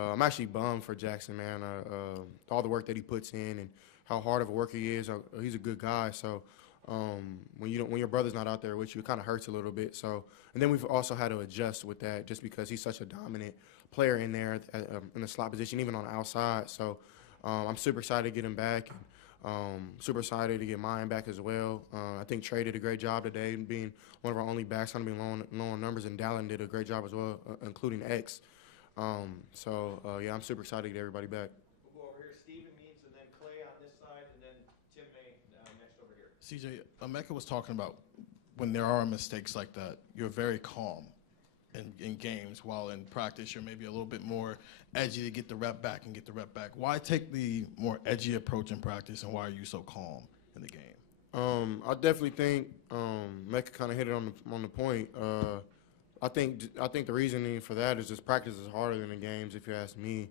I'm actually bummed for Jackson, man. All the work that he puts in and how hard of a worker he is. He's a good guy. So when your brother's not out there with you, it kind of hurts a little bit. So and then we've also had to adjust with that just because he's such a dominant player in there in the slot position, even on the outside. So I'm super excited to get him back. Super excited to get mine back as well. I think Trey did a great job today, being one of our only backs on being low on numbers, and Dallin did a great job as well, including X. Yeah, I'm super excited to get everybody back. We'll go over here. Steven Means and then Clay on this side, and then Tim May next over here. CJ, Emeka was talking about when there are mistakes like that, you're very calm in games, while in practice you're maybe a little bit more edgy to get the rep back and get the rep back. Why take the more edgy approach in practice, and why are you so calm in the game? I definitely think Mecca kind of hit it on the point. I think the reasoning for that is just practice is harder than the games, if you ask me.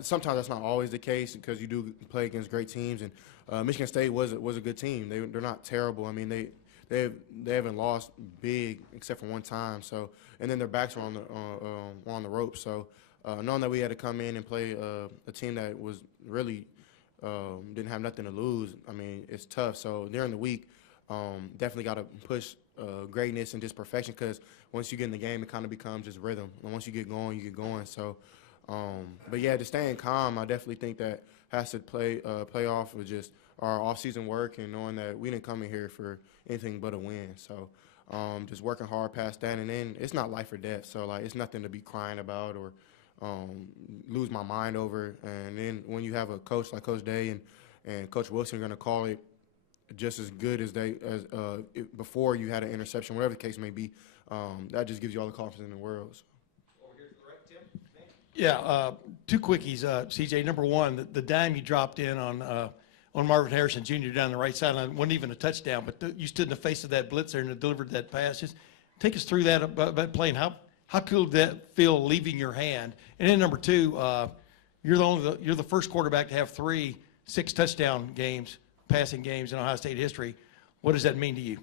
Sometimes that's not always the case because you do play against great teams, and Michigan State was a good team. They're not terrible. I mean they haven't lost big except for one time. So and then their backs were on the ropes. So knowing that we had to come in and play a team that was really didn't have nothing to lose, I mean it's tough. So during the week, definitely got to push greatness and just perfection, because once you get in the game, it kind of becomes just rhythm. And once you get going, you get going. So, but yeah, just staying calm, I definitely think that has to play off with just our off-season work and knowing that we didn't come in here for anything but a win. So, just working hard past that, and then it's not life or death. So, like, it's nothing to be crying about or lose my mind over. And then when you have a coach like Coach Day and Coach Wilson are going to call it just as good as before you had an interception, whatever the case may be, that just gives you all the confidence in the world. So. Over here to the right, Tim. Yeah, two quickies, CJ. Number one, the dime you dropped in on Marvin Harrison Jr. down the right sideline wasn't even a touchdown, but you stood in the face of that blitzer and delivered that pass. Just take us through that about playing. How cool did that feel leaving your hand? And then number two, you're the first quarterback to have 3 6-touchdown games, passing games in Ohio State history. What does that mean to you?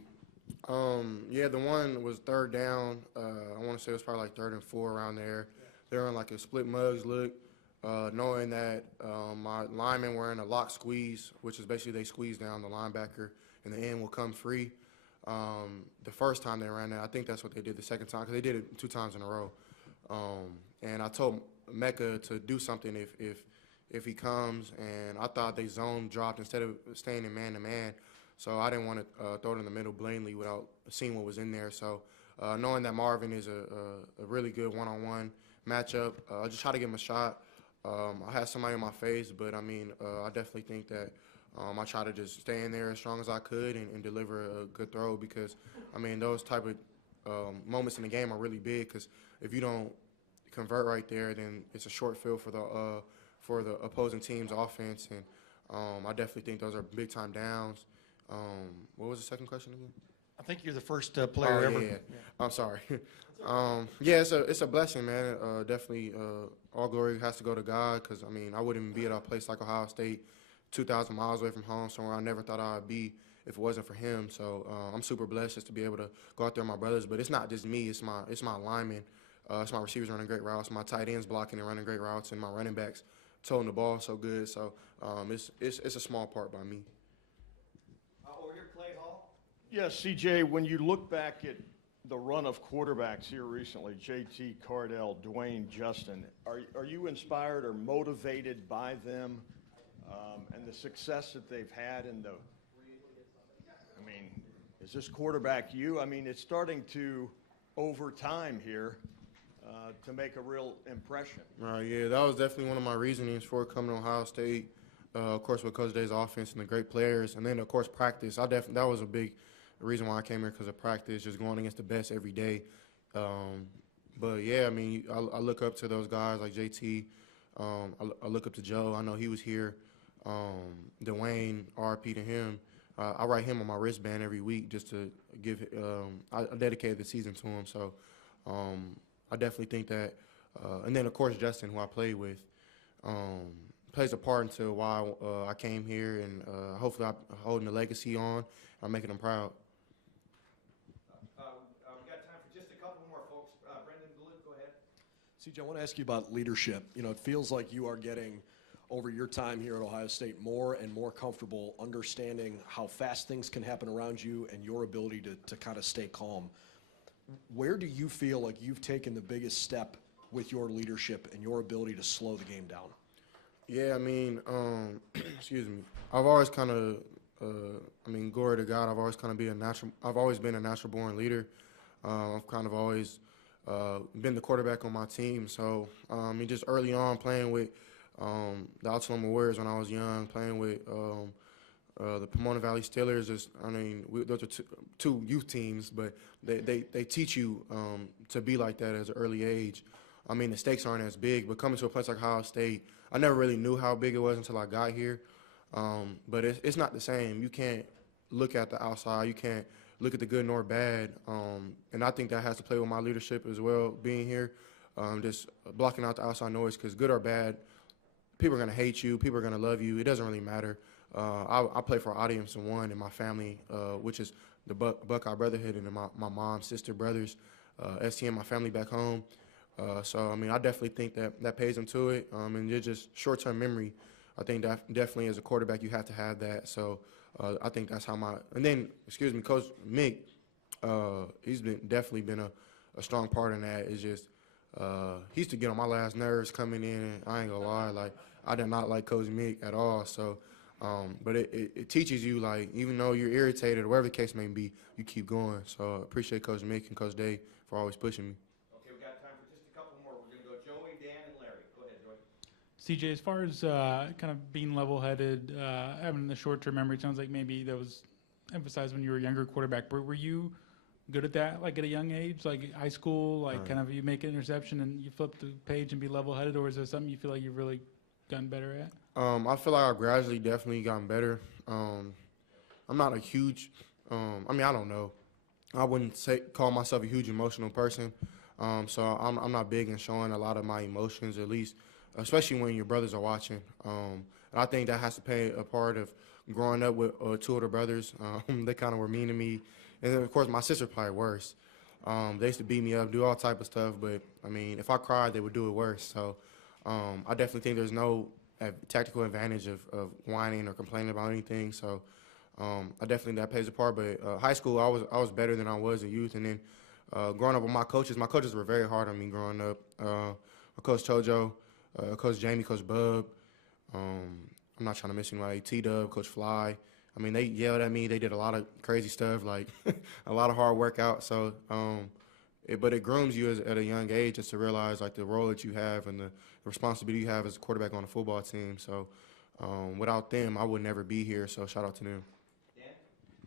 Yeah, the one was third down. I want to say it was probably like 3rd and 4 around there. They were in like a split mugs look, knowing that my linemen were in a lock squeeze, which is basically they squeeze down the linebacker and the end will come free. The first time they ran that, I think that's what they did the second time, because they did it 2 times in a row. And I told Mecca to do something if he comes, and I thought they zone dropped instead of staying in man-to-man. So I didn't want to throw it in the middle blatantly without seeing what was in there. So knowing that Marvin is a really good one-on-one matchup, I just try to give him a shot. I had somebody in my face, but, I mean, I definitely think that I try to just stay in there as strong as I could and deliver a good throw, because, I mean, those type of moments in the game are really big, because if you don't convert right there, then it's a short field for the opposing team's offense. And I definitely think those are big-time downs. What was the second question again? I think you're the first player ever. Yeah. I'm sorry. Yeah, it's a blessing, man. Definitely all glory has to go to God, because, I mean, I wouldn't even be at a place like Ohio State, 2,000 miles away from home, somewhere I never thought I'd be if it wasn't for him. So I'm super blessed just to be able to go out there with my brothers. But it's not just me. It's my linemen. It's my receivers running great routes, my tight ends blocking and running great routes, and my running backs toting the ball so good. So it's a small part by me. Over here, Clay Hall. Yes, CJ, when you look back at the run of quarterbacks here recently, JT, Cardell, Dwayne, Justin, are you inspired or motivated by them and the success that they've had in the – I mean, is this quarterback you? I mean, it's starting to, over time here, to make a real impression. Yeah, that was definitely one of my reasonings for coming to Ohio State. Of course, with Coach Day's offense and the great players, and then of course practice. That was a big reason why I came here, because of practice, just going against the best every day. But yeah, I mean, I look up to those guys like JT. I look up to Joe. I know he was here. Dwayne, RP to him. I write him on my wristband every week just to give. I dedicated the season to him, so I definitely think that. And then of course Justin, who I played with, plays a part into why I came here, and hopefully I'm holding the legacy on. I'm making them proud. We've got time for just a couple more folks. Brendan Goulet, go ahead. CJ, I want to ask you about leadership. You know, it feels like you are getting, over your time here at Ohio State, more and more comfortable understanding how fast things can happen around you and your ability to kind of stay calm. Where do you feel like you've taken the biggest step with your leadership and your ability to slow the game down? Yeah, I mean, excuse me. I've always kind of, glory to God, I've always been a natural born leader. I've kind of always been the quarterback on my team. So, just early on playing with the Altaloma Warriors when I was young, playing with the Pomona Valley Steelers. Those are two youth teams, but they teach you to be like that as an early age. I mean, the stakes aren't as big, but coming to a place like Ohio State, I never really knew how big it was until I got here. But it's not the same. You can't look at the outside. You can't look at the good nor bad. And I think that has to play with my leadership as well, being here, just blocking out the outside noise, because good or bad, people are going to hate you. People are going to love you. It doesn't really matter. I play for audience of one in my family, which is the Buckeye Brotherhood, and my mom, sister, brothers, STM, my family back home. So, I definitely think that pays into it. And it's just short-term memory. I think that definitely as a quarterback you have to have that. So I think that's how and then, Coach Mick, he's definitely been a strong part in that. It's just he used to get on my last nerves coming in, and I ain't gonna lie, like I did not like Coach Mick at all. So, but it teaches you, like, even though you're irritated or whatever the case may be, you keep going. So I appreciate Coach Mick and Coach Day for always pushing me. Okay, we got time for just a couple more. We're going to go Joey, Dan, and Larry. Go ahead, Joey. CJ, as far as kind of being level-headed, having the short-term memory, it sounds like maybe that was emphasized when you were a younger quarterback. Were you good at that, like at a young age, like high school, like kind of you make an interception and you flip the page and be level-headed, or is there something you feel like you've really gotten better at? I feel like I've gradually definitely gotten better. I'm not a huge, I don't know. I wouldn't call myself a huge emotional person. So I'm not big in showing a lot of my emotions, at least, especially when your brothers are watching. And I think that has to play a part of growing up with two older brothers. They kind of were mean to me. And then, of course, my sister probably worse. They used to beat me up, do all type of stuff. But, if I cried, they would do it worse. So I definitely think there's no tactical advantage of whining or complaining about anything. So I definitely think that plays a part. But high school, I was better than I was in youth. And then growing up with my coaches were very hard on me growing up. Coach Tojo, Coach Jamie, Coach Bub. I'm not trying to miss anybody. T-Dub, Coach Fly. They yelled at me. They did a lot of crazy stuff, like a lot of hard workout. So, but it grooms you at a young age just to realize, like, the role that you have and the responsibility you have as a quarterback on a football team. So without them, I would never be here. So shout out to them.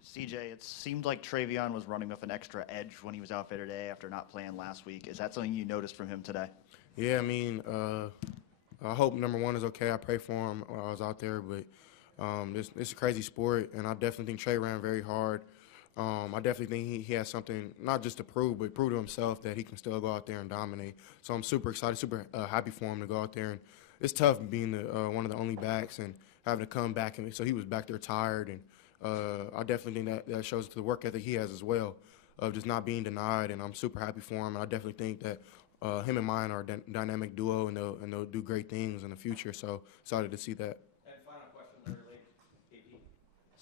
CJ, it seemed like Trayvion was running with an extra edge when he was out there today after not playing last week. Is that something you noticed from him today? Yeah, I hope number one is okay. I pray for him while I was out there, but it's a crazy sport, and I definitely think Trey ran very hard. I definitely think he has something not just to prove, but prove to himself that he can still go out there and dominate. So I'm super excited, super happy for him to go out there. And it's tough being one of the only backs and having to come back. And so he was back there tired, and I definitely think that shows the work ethic he has as well, of just not being denied. And I'm super happy for him. And I definitely think that him and mine are a dynamic duo, and they'll do great things in the future. So excited to see that. And final question, Larry Lake, AP.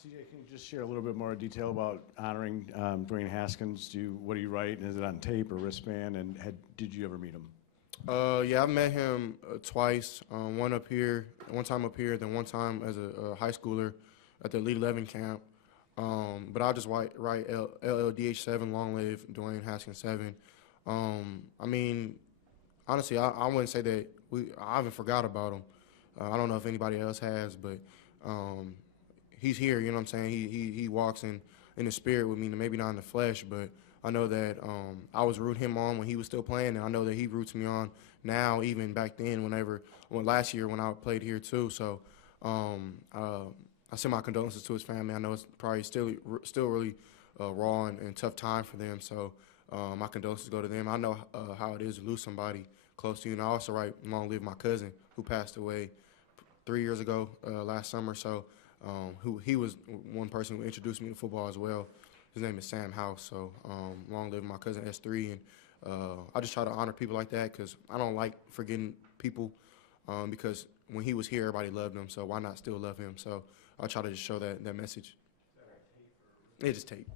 CJ, can you just share a little bit more detail about honoring Dwayne Haskins? What do you write? Is it on tape or wristband? And did you ever meet him? Yeah, I've met him twice. One time up here, then one time as a high schooler at the Elite 11 camp. But I'll just write LLDH7, long live Dwayne Haskins 7. Honestly, I wouldn't say that I haven't forgot about him. I don't know if anybody else has, but he's here, you know what I'm saying? He walks in the spirit with me, maybe not in the flesh, but I know that I was rooting him on when he was still playing, and I know that he roots me on now, even back then, last year when I played here too. So I send my condolences to his family. I know it's probably still really raw and tough time for them. So my condolences go to them. I know how it is to lose somebody close to you. And I also write long live my cousin who passed away 3 years ago last summer. So he was one person who introduced me to football as well. His name is Sam House. So long live my cousin S3. And I just try to honor people like that because I don't like forgetting people because when he was here, everybody loved him. So why not still love him? So I try to just show that message. It is tape.